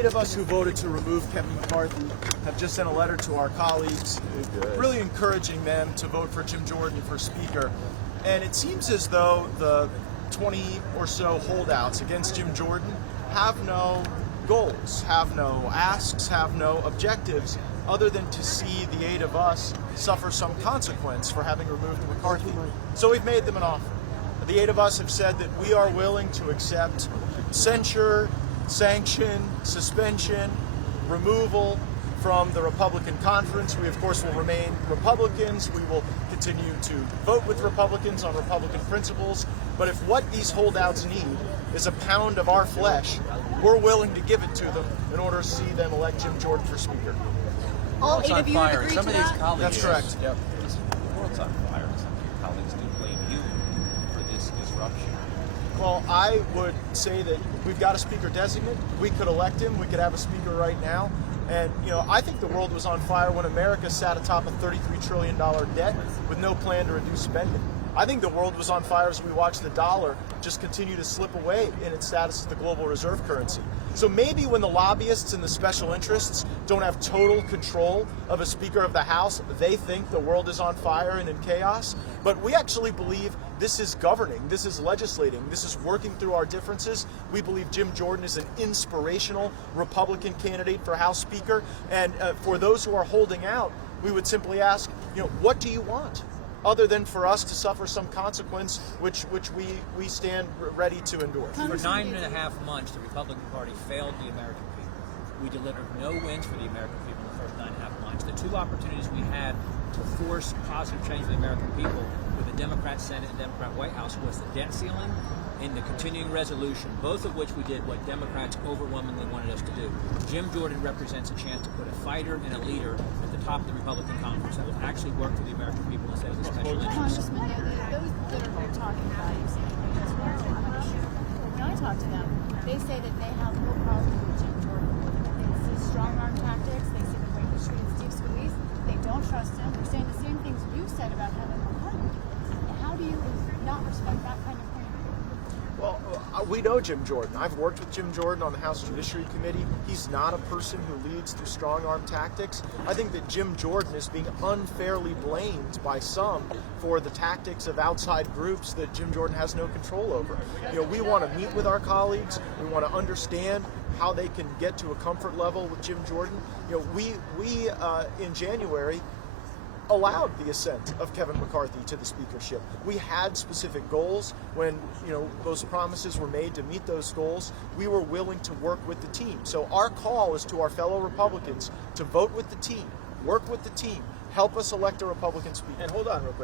8 of us who voted to remove Kevin McCarthy have just sent a letter to our colleagues, really encouraging them to vote for Jim Jordan for Speaker. And it seems as though the 20 or so holdouts against Jim Jordan have no goals, have no asks, have no objectives, other than to see the 8 of us suffer some consequence for having removed McCarthy. So we've made them an offer. The 8 of us have said that we are willing to accept censure, sanction, suspension, removal from the Republican conference. We, of course, will remain Republicans. We will continue to vote with Republicans on Republican principles. But if what these holdouts need is a pound of our flesh, we're willing to give it to them in order to see them elect Jim Jordan for Speaker. All 8 of you have agreed to that? That's correct. Yep. The world's on fire. Some of your colleagues do blame you for this disruption. Well, I would say that we've got a speaker designate. We could elect him. We could have a speaker right now. And, I think the world was on fire when America sat atop a $33 trillion debt with no plan to reduce spending. I think the world was on fire as we watched the dollar just continue to slip away in its status as the global reserve currency. So maybe when the lobbyists and the special interests don't have total control of a Speaker of the House, they think the world is on fire and in chaos. But we actually believe this is governing, this is legislating, this is working through our differences. We believe Jim Jordan is an inspirational Republican candidate for House Speaker. And for those who are holding out, we would simply ask, what do you want? Other than for us to suffer some consequence, which we stand ready to endure. For 9.5 months, the Republican Party failed the American people. We delivered no wins for the American people in the first 9.5 months. The 2 opportunities we had to force positive change for the American people with the Democrat Senate and Democrat White House was the debt ceiling and the continuing resolution, both of which we did what Democrats overwhelmingly wanted us to do. Jim Jordan represents a chance to put a fighter and a leader at the top of the Republican conference that will actually work for the American people instead of the special interests. Congressman, those that are talking about you saying it's worth it, when I talk to them, they say that they have no problem with Jim Jordan. They see strong arm tactics, they see the way he treats Steve Squeeze, they don't trust him. They're saying the same things you said about Kevin McCarthy. How do you not respect that kind of point of view? Well, we know Jim Jordan. I've worked with Jim Jordan on the House Judiciary Committee. He's not a person who leads through strong-arm tactics. I think that Jim Jordan is being unfairly blamed by some for the tactics of outside groups that Jim Jordan has no control over. We want to meet with our colleagues. We want to understand how they can get to a comfort level with Jim Jordan. We in January allowed the ascent of Kevin McCarthy to the speakership. We had specific goals. When those promises were made to meet those goals, we were willing to work with the team. So our call is to our fellow Republicans to vote with the team, work with the team, help us elect a Republican speaker. And hold on real quick.